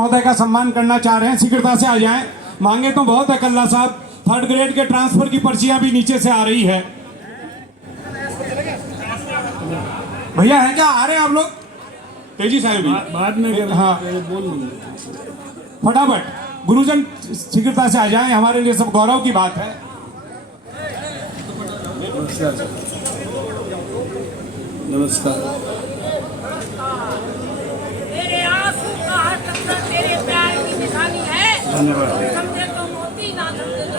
महोदय का सम्मान करना चाह रहे हैं, शीघ्रता से आ जाएं। मांगे तो बहुत है कल्ला साहब, 3rd ग्रेड के ट्रांसफर की पर्चियां भी नीचे से आ रही है। भैया है क्या, आ रहे हैं आप लोग? तेजी साहब बाद में हाँ फटाफट गुरुजन शीघ्रता से आ जाएं, हमारे लिए सब गौरव की बात है। नमस्कार। तेरे आंसू का हर टुकड़ा तेरे प्यार की निशानी है। धन्यवाद। समझे तो मोती ना समझे तो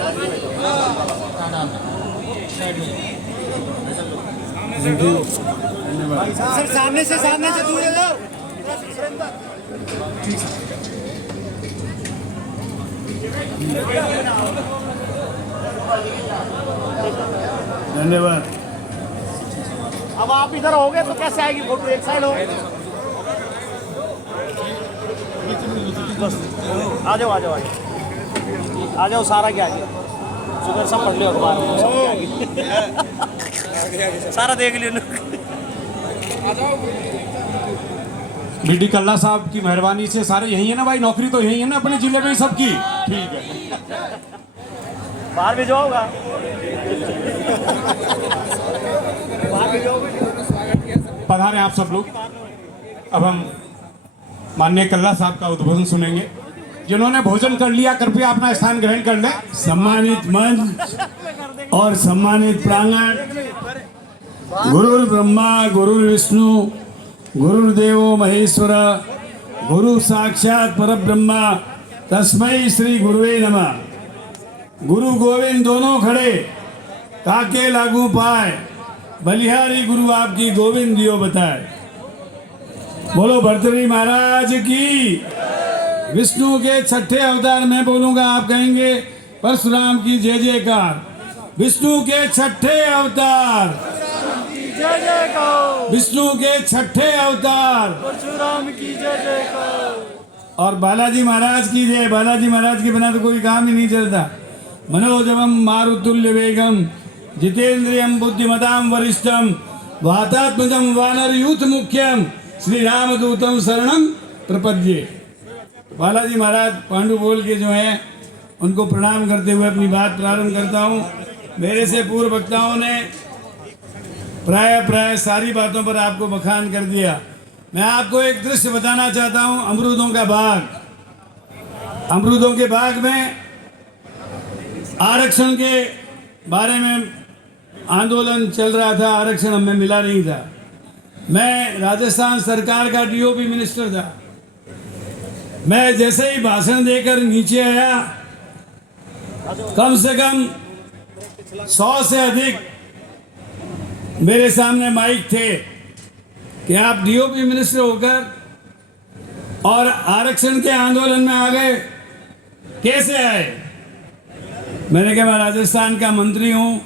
पानी। सर सामने से दूर है जाओ। धन्यवाद। अब आप इधर हो गए तो कैसे आएगी फोटो, एक साइड हो। बस आ जाओ आ जाओ आ जाओ, सारा क्या आ जाओ। सुबह सब पढ़ लो अखबार सारा देख लियो। बीडी कल्ला साहब की मेहरबानी से सारे यही है ना भाई, नौकरी तो यही है ना अपने जिले में ही सबकी। ठीक है, बाहर भी जाओगा। पधारे आप सब लोग। अब हम माननीय कल्ला साहब का उद्बोधन सुनेंगे। जिन्होंने भोजन कर लिया कृपया अपना स्थान ग्रहण कर लें। सम्मानित मंच और सम्मानित प्रांगण, गुरुर् ब्रह्मा गुरुर्विष्णु गुरुर्देवो महेश्वर, गुरु साक्षात परब्रह्मा तस्मै श्री गुरुवे नमः। गुरु गोविंद दोनों खड़े, काके लागू पाए, बलिहारी गुरु आपकी गोविंद दियो बताए। बोलो भर्तृहरि महाराज की। विष्णु के 6ठे अवतार मैं बोलूंगा, आप कहेंगे परशुराम की जय जयकार। विष्णु के 6ठे अवतार, जय जयकार। विष्णु के 6ठे अवतार, परशुराम की जय जयकार। और बालाजी महाराज की जय। बालाजी महाराज के बिना तो कोई काम ही नहीं चलता। मनोजवम मारुतुल्य वेगम जितेंद्रियम बुद्धिमताम वरिष्ठम वातात्मजम वानर यूथ मुख्यम श्री रामदूतम शरणम प्रपद्ये। बालाजी महाराज पांडु बोल के जो है उनको प्रणाम करते हुए अपनी बात प्रारंभ करता हूँ। मेरे से पूर्व वक्ताओं ने प्राय सारी बातों पर आपको बखान कर दिया। मैं आपको एक दृश्य बताना चाहता हूँ, अमरूदों का बाग। अमरूदों के बाग में आरक्षण के बारे में आंदोलन चल रहा था, आरक्षण हमें मिला नहीं था। मैं राजस्थान सरकार का डीओपी मिनिस्टर था। मैं जैसे ही भाषण देकर नीचे आया, कम से कम 100 से अधिक मेरे सामने माइक थे कि आप डीओपी मिनिस्टर होकर और आरक्षण के आंदोलन में आ गए, कैसे आए? मैंने कहा मैं राजस्थान का मंत्री हूँ,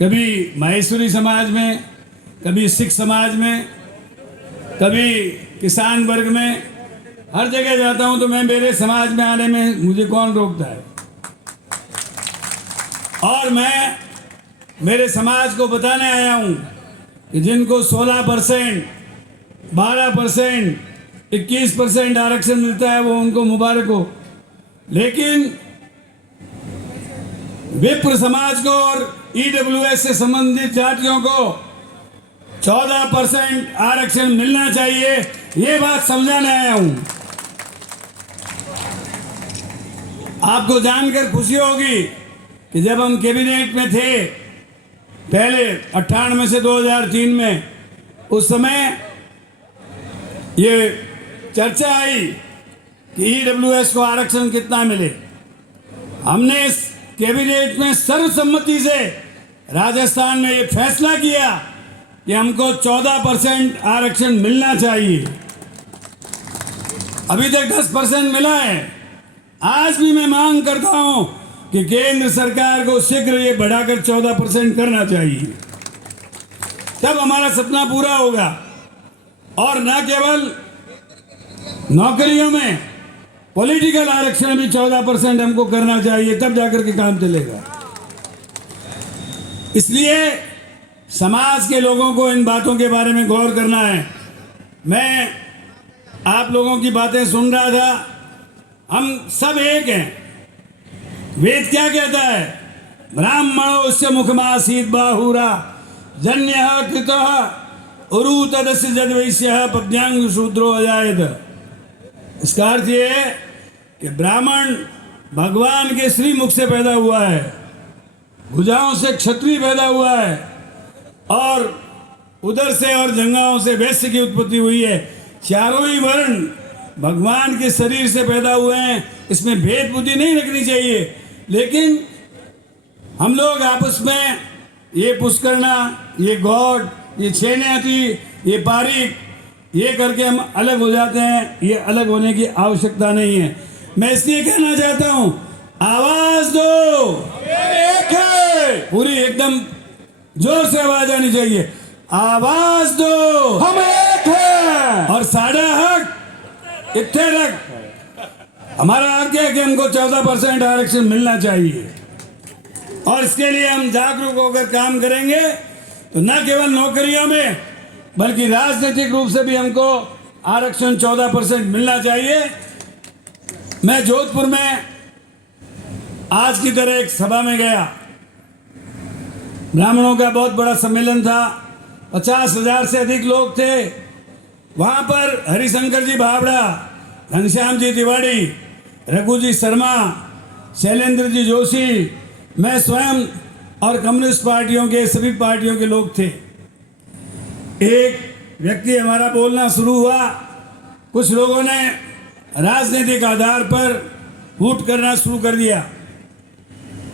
कभी माहेश्वरी समाज में, कभी सिख समाज में, कभी किसान वर्ग में, हर जगह जाता हूँ तो मैं मेरे समाज में आने में मुझे कौन रोकता है। और मैं मेरे समाज को बताने आया हूँ कि जिनको 16%, 12%, 21% आरक्षण मिलता है वो उनको मुबारक हो, लेकिन विप्र समाज को और ईडब्ल्यूएस से संबंधित जातियों को 14% आरक्षण मिलना चाहिए, ये बात समझाने आया हूं। आपको जानकर खुशी होगी कि जब हम कैबिनेट में थे पहले 98 से 2003 में, उस समय ये चर्चा आई कि ईडब्ल्यूएस को आरक्षण कितना मिले। हमने इस कैबिनेट में सर्वसम्मति से राजस्थान में ये फैसला किया कि हमको 14% आरक्षण मिलना चाहिए। अभी तक 10% मिला है। आज भी मैं मांग करता हूं कि केंद्र सरकार को शीघ्र ये बढ़ाकर 14% करना चाहिए, तब हमारा सपना पूरा होगा। और न केवल नौकरियों में, पॉलिटिकल आरक्षण भी 14% हमको करना चाहिए, तब जाकर के काम चलेगा। इसलिए समाज के लोगों को इन बातों के बारे में गौर करना है। मैं आप लोगों की बातें सुन रहा था, हम सब एक हैं। वेद क्या कहता है? ब्राह्मणोस्य मुखमासीत बाहुरा जन्य कृत उरु तदस्य जदवैश्य पद्यांग शूद्रो अजायत। इसका अर्थ ये है कि ब्राह्मण भगवान के श्री मुख से पैदा हुआ है, भुजाओं से क्षत्रिय पैदा हुआ है, और उदर से और जंघाओं से वैश्य की उत्पत्ति हुई है। चारों ही वर्ण भगवान के शरीर से पैदा हुए हैं। इसमें भेद बुद्धि नहीं रखनी चाहिए, लेकिन हम लोग आपस में ये पुष्करना, ये गौड़, ये छेन्याती, ये पारिक, ये करके हम अलग हो जाते हैं। ये अलग होने की आवश्यकता नहीं है। मैं इसलिए कहना चाहता हूं, आवाज दो, एक है, पूरी एकदम जोर से आवाज आनी चाहिए। आवाज दो, हम एक है, और साडा हक इतने रख। हमारा हक है कि हमको 14% आरक्षण मिलना चाहिए, और इसके लिए हम जागरूक होकर काम करेंगे। तो न केवल नौकरियों में, बल्कि राजनीतिक रूप से भी हमको आरक्षण 14% मिलना चाहिए। मैं जोधपुर में आज की तरह एक सभा में गया। ब्राह्मणों का बहुत बड़ा सम्मेलन था, 50,000 से अधिक लोग थे। वहां पर हरिशंकर जी भावड़ा, घनश्याम जी तिवारी, रघु जी शर्मा, शैलेंद्र जी जोशी, मैं स्वयं और कम्युनिस्ट पार्टियों के सभी पार्टियों के लोग थे। एक व्यक्ति हमारा बोलना शुरू हुआ। कुछ लोगों ने राजनीतिक आधार पर वोट करना शुरू कर दिया।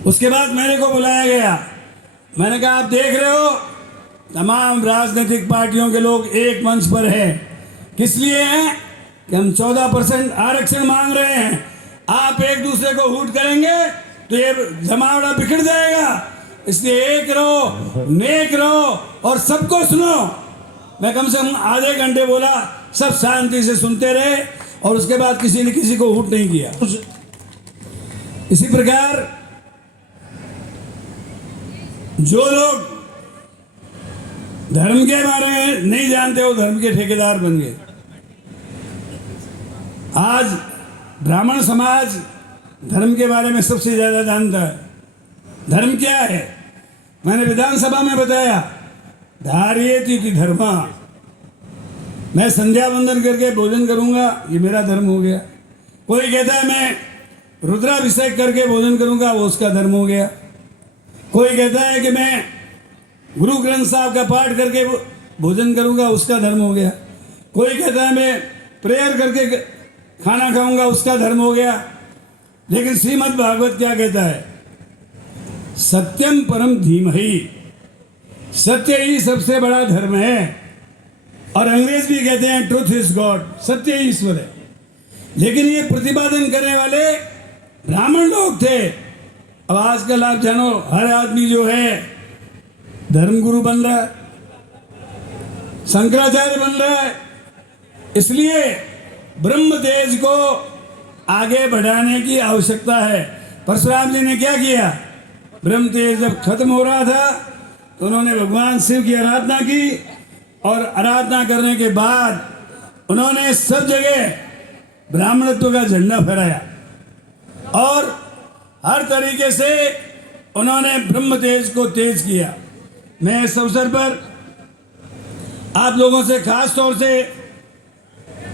उसके बाद मेरे को बुलाया गया। मैंने कहा, आप देख रहे हो तमाम राजनीतिक पार्टियों के लोग एक मंच पर हैं। किस लिए हैं? कि हम 14% आरक्षण मांग रहे हैं। आप एक दूसरे को वोट करेंगे तो ये जमावड़ा बिखर जाएगा। इसलिए एक रहो, नेक रहो और सबको सुनो। मैं कम से कम आधे घंटे बोला, सब शांति से सुनते रहे, और उसके बाद किसी ने किसी को वोट नहीं किया। इसी प्रकार जो लोग धर्म के बारे में नहीं जानते वो धर्म के ठेकेदार बन गए। आज ब्राह्मण समाज धर्म के बारे में सबसे ज्यादा जानता है। धर्म क्या है? मैंने विधानसभा में बताया, धार्येति धर्मा। मैं संध्या वंदन करके भोजन करूंगा, ये मेरा धर्म हो गया। कोई कहता है मैं रुद्राभिषेक करके भोजन करूंगा, वो उसका धर्म हो गया। कोई कहता है कि मैं गुरु ग्रंथ साहब का पाठ करके भोजन करूंगा, उसका धर्म हो गया। कोई कहता है मैं प्रेयर करके खाना खाऊंगा, उसका धर्म हो गया। लेकिन श्रीमद् भागवत क्या कहता है? सत्यम परम धीमहि, सत्य ही सबसे बड़ा धर्म है। और अंग्रेज भी कहते हैं ट्रूथ इज गॉड, सत्य ही ईश्वर है। लेकिन ये प्रतिपादन करने वाले ब्राह्मण लोग थे। अब आजकल आप जानो, हर आदमी जो है धर्मगुरु बन रहा है, शंकराचार्य बन रहा है। इसलिए ब्रह्म तेज को आगे बढ़ाने की आवश्यकता है। परशुराम जी ने क्या किया? ब्रह्म तेज जब खत्म हो रहा था तो उन्होंने भगवान शिव की आराधना की, और आराधना करने के बाद उन्होंने सब जगह ब्राह्मणत्व का झंडा फहराया, और हर तरीके से उन्होंने ब्रह्म तेज को तेज किया। मैं इस अवसर पर आप लोगों से खास तौर से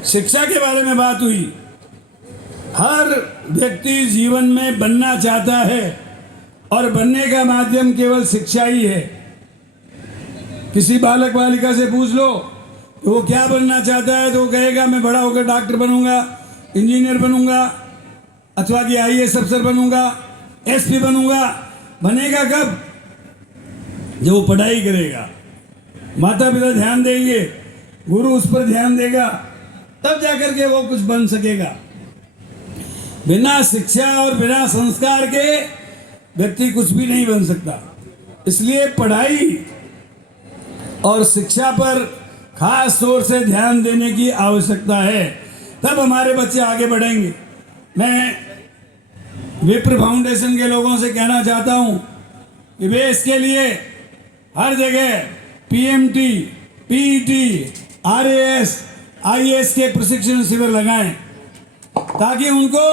शिक्षा के बारे में बात हुई। हर व्यक्ति जीवन में बनना चाहता है, और बनने का माध्यम केवल शिक्षा ही है। किसी बालक बालिका से पूछ लो कि वो क्या बनना चाहता है, तो वो कहेगा मैं बड़ा होकर डॉक्टर बनूंगा, इंजीनियर बनूंगा, अथवा कि IAS अफसर बनूंगा, SP बनूंगा। बनेगा कब? जब वो पढ़ाई करेगा, माता पिता ध्यान देंगे, गुरु उस पर ध्यान देगा, तब जाकर के वो कुछ बन सकेगा। बिना शिक्षा और बिना संस्कार के व्यक्ति कुछ भी नहीं बन सकता। इसलिए पढ़ाई और शिक्षा पर खास तौर से ध्यान देने की आवश्यकता है, तब हमारे बच्चे आगे बढ़ेंगे। मैं विप्र फाउंडेशन के लोगों से कहना चाहता हूं कि वे इसके लिए हर जगह PMT, PET, RAS, IAS के प्रशिक्षण शिविर लगाएं। ताकि उनको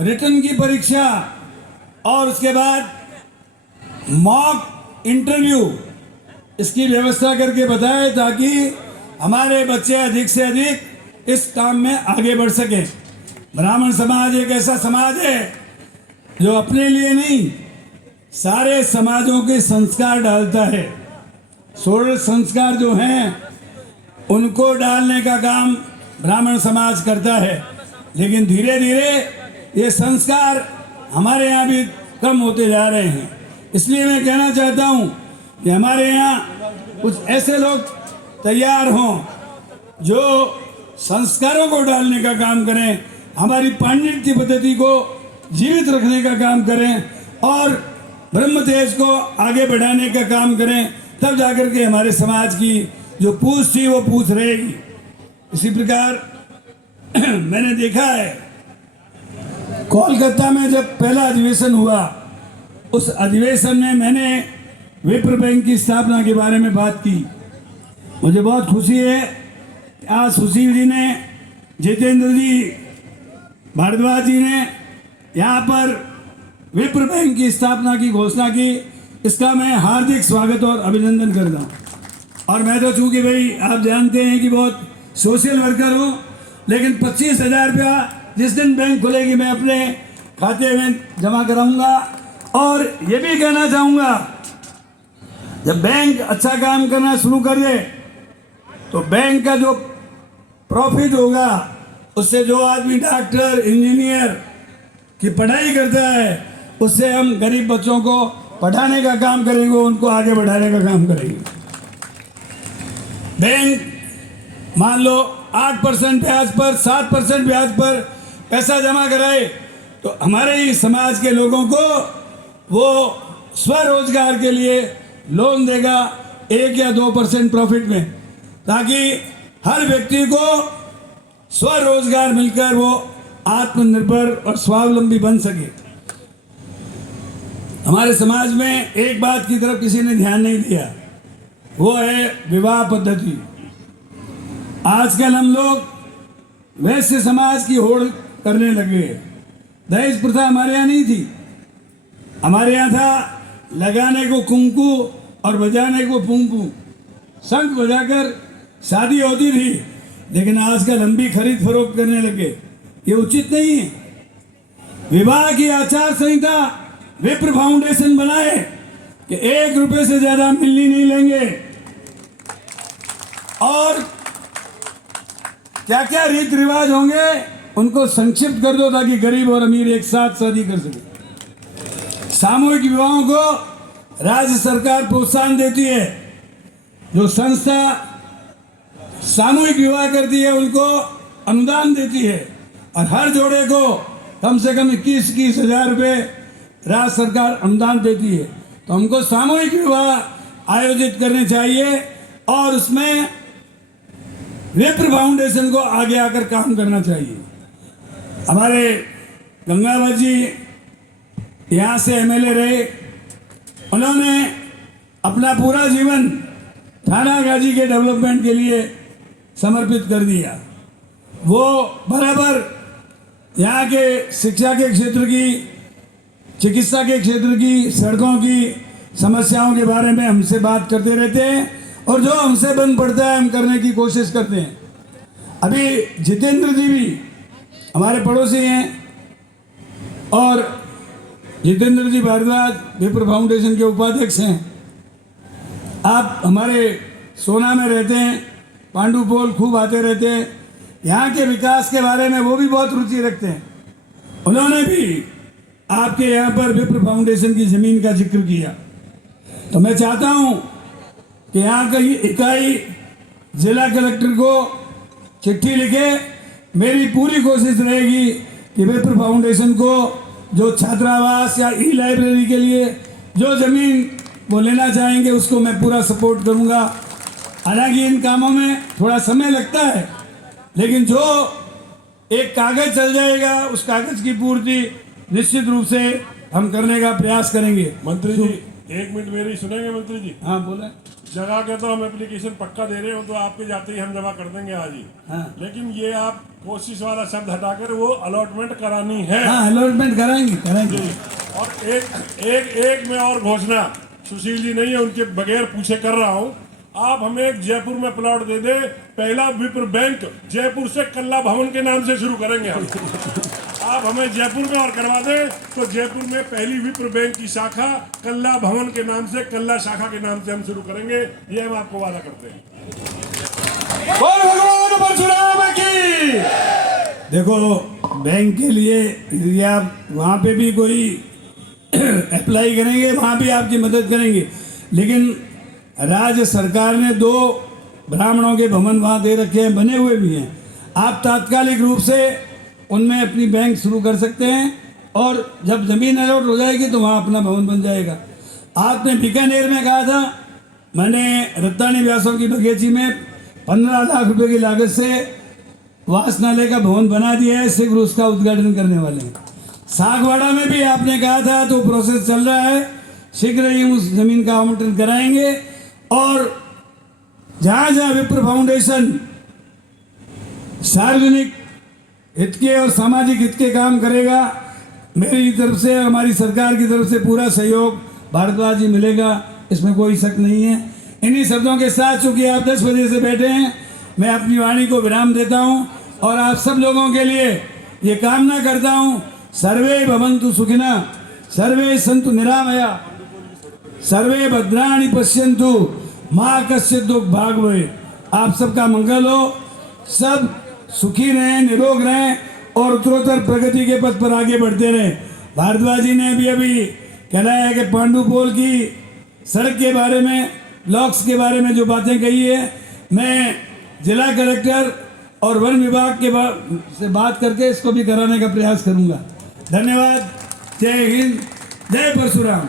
रिटर्न की परीक्षा और उसके बाद मॉक इंटरव्यू इसकी व्यवस्था करके बताए, ताकि हमारे बच्चे अधिक से अधिक इस काम में आगे बढ़ सकें। ब्राह्मण समाज एक ऐसा समाज है जो अपने लिए नहीं, सारे समाजों के संस्कार डालता है। 16 संस्कार जो हैं उनको डालने का काम ब्राह्मण समाज करता है, लेकिन धीरे धीरे ये संस्कार हमारे यहाँ भी कम होते जा रहे हैं। इसलिए मैं कहना चाहता हूँ कि हमारे यहाँ कुछ ऐसे लोग तैयार हों जो संस्कारों को डालने का काम करें, हमारी पांडित्य पद्धति को जीवित रखने का काम करें और ब्रह्म तेज को आगे बढ़ाने का काम करें। तब जाकर के हमारे समाज की जो पूछ थी वो पूछ रहेगी। इसी प्रकार मैंने देखा है कोलकाता में जब पहला अधिवेशन हुआ, उस अधिवेशन में मैंने विप्र बैंक की स्थापना के बारे में बात की। मुझे बहुत खुशी है आज सुशील जी ने, जितेंद्र जी, भारद्वाज जी ने यहाँ पर विप्र बैंक की स्थापना की घोषणा की। इसका मैं हार्दिक स्वागत और अभिनंदन करता हूँ। और मैं तो चूँकि भाई आप जानते हैं कि बहुत सोशल वर्कर हूँ, लेकिन 25,000 रुपया जिस दिन बैंक खुलेगी मैं अपने खाते में जमा कराऊंगा। और ये भी कहना चाहूँगा, जब बैंक अच्छा काम करना शुरू कर दे तो बैंक का जो प्रॉफिट होगा उससे जो आदमी डॉक्टर इंजीनियर की पढ़ाई करता है उससे हम गरीब बच्चों को पढ़ाने का काम करेंगे, उनको आगे बढ़ाने का काम करेंगे। बैंक मान लो 8% ब्याज पर 7% ब्याज पर पैसा जमा कराए तो हमारे ही समाज के लोगों को वो स्वरोजगार के लिए लोन देगा 1 या 2% प्रॉफिट में, ताकि हर व्यक्ति को स्वरोजगार मिलकर वो आत्मनिर्भर और स्वावलंबी बन सके। हमारे समाज में एक बात की तरफ किसी ने ध्यान नहीं दिया, वो है विवाह पद्धति। आजकल हम लोग वैश्य समाज की होड़ करने लगे। दहेज प्रथा हमारे यहाँ नहीं थी, हमारे यहाँ था लगाने को कुंकू और बजाने को पुंकू, शंख बजाकर शादी होती थी। लेकिन आजकल हम भी खरीद फरोख्त करने लगे, ये उचित नहीं है। विवाह की आचार संहिता विप्र फाउंडेशन बनाए कि 1 रुपए से ज्यादा मिलनी नहीं लेंगे, और क्या क्या रीति रिवाज होंगे उनको संक्षिप्त कर दो ताकि गरीब और अमीर एक साथ शादी कर सके। सामूहिक विवाहों को राज्य सरकार प्रोत्साहन देती है। जो संस्था सामूहिक विवाह करती है उनको अनुदान देती है, और हर जोड़े को कम से कम 21-21 हजार रुपये राज्य सरकार अनुदान देती है। तो हमको सामूहिक विवाह आयोजित करने चाहिए और उसमें विप्र फाउंडेशन को आगे आकर काम करना चाहिए। हमारे गंगावत जी यहाँ से एमएलए रहे, उन्होंने अपना पूरा जीवन थाना गाजी के डेवलपमेंट के लिए समर्पित कर दिया। वो बराबर यहाँ के शिक्षा के क्षेत्र की, चिकित्सा के क्षेत्र की, सड़कों की समस्याओं के बारे में हमसे बात करते रहते हैं, और जो हमसे बन पड़ता है हम करने की कोशिश करते हैं। अभी जितेंद्र जी भी हमारे पड़ोसी हैं, और जितेंद्र जी भारद्वाज विप्र फाउंडेशन के उपाध्यक्ष हैं। आप हमारे सोना में रहते हैं, पांडुपोल खूब आते रहते हैं, यहाँ के विकास के बारे में वो भी बहुत रुचि रखते हैं। उन्होंने भी आपके यहाँ पर विप्र फाउंडेशन की ज़मीन का जिक्र किया। तो मैं चाहता हूँ कि यहाँ की इकाई जिला कलेक्टर को चिट्ठी लिखे। मेरी पूरी कोशिश रहेगी कि विप्र फाउंडेशन को जो छात्रावास या ई लाइब्रेरी के लिए जो ज़मीन वो लेना चाहेंगे उसको मैं पूरा सपोर्ट करूँगा। हालांकि इन कामों में थोड़ा समय लगता है, लेकिन जो एक कागज़ चल जाएगा उस कागज़ की पूर्ति निश्चित रूप से हम करने का प्रयास करेंगे। मंत्री जी 1 मिनट मेरी सुनेंगे मंत्री जी? हाँ बोले। जगह के तो हम एप्लीकेशन पक्का दे रहे हो, तो आपके जाते ही हम जमा कर देंगे आज ही। हाँ। लेकिन ये आप कोशिश वाला शब्द हटाकर वो अलॉटमेंट करानी है। हाँ अलॉटमेंट कराएंगे। और एक मैं और घोषणा सुशील जी नहीं है उनके बगैर पूछे कर रहा हूँ, आप हमें एक जयपुर में प्लॉट दे दे, पहला विप्र बैंक जयपुर से कल्ला भवन के नाम से शुरू करेंगे हम। आप हमें जयपुर में और करवा दें तो जयपुर में पहली विप्र बैंक की शाखा कल्ला भवन के नाम से, कल्ला शाखा के नाम से हम शुरू करेंगे, ये हम आपको वादा करते हैं। बोल भगवान परशुराम की। देखो बैंक के लिए यदि आप वहाँ पे भी कोई अप्लाई करेंगे, वहाँ भी आपकी मदद करेंगे, लेकिन राज्य सरकार ने 2 ब्राह्मणों के भवन वहाँ दे रखे हैं, बने हुए भी हैं। आप तात्कालिक रूप से उनमें अपनी बैंक शुरू कर सकते हैं और जब जमीन अलॉट हो जाएगी तो वहाँ अपना भवन बन जाएगा। आपने बीकानेर में कहा था, मैंने रत्तानी व्यासों की बगीची में 15 लाख रुपए की लागत से वासनालय का भवन बना दिया है, शीघ्र उसका उद्घाटन करने वाले हैं। सागवाड़ा में भी आपने कहा था, तो प्रोसेस चल रहा है, शीघ्र ही उस जमीन का आवंटन कराएंगे। और जहाँ जहाँ विप्र फाउंडेशन सार्वजनिक हित के और सामाजिक हित के काम करेगा, मेरी तरफ से और हमारी सरकार की तरफ से पूरा सहयोग भारद्वाज जी मिलेगा, इसमें कोई शक नहीं है। इन्हीं शब्दों के साथ चूंकि आप 10 बजे से बैठे हैं, मैं अपनी वाणी को विराम देता हूं और आप सब लोगों के लिए ये कामना करता हूं, सर्वे भवन्तु सुखिनः, सर्वे सन्तु निरामया, सर्वे भद्राणि पश्यन्तु, माँ कश्चित् दुःख भाग् भवेत्। आप सबका मंगल हो, सब सुखी रहें, निरोग रहें और उत्तरोत्तर प्रगति के पथ पर आगे बढ़ते रहें। भारद्वाज जी ने अभी कहलाया है कि पांडुपोल की सड़क के बारे में, ब्लॉक्स के बारे में जो बातें कही है, मैं जिला कलेक्टर और वन विभाग के से बात करके इसको भी कराने का प्रयास करूंगा। धन्यवाद। जय हिंद, जय परशुराम।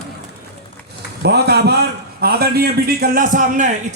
बहुत आभार आदरणीय बीडी कल्ला साहब ने इतना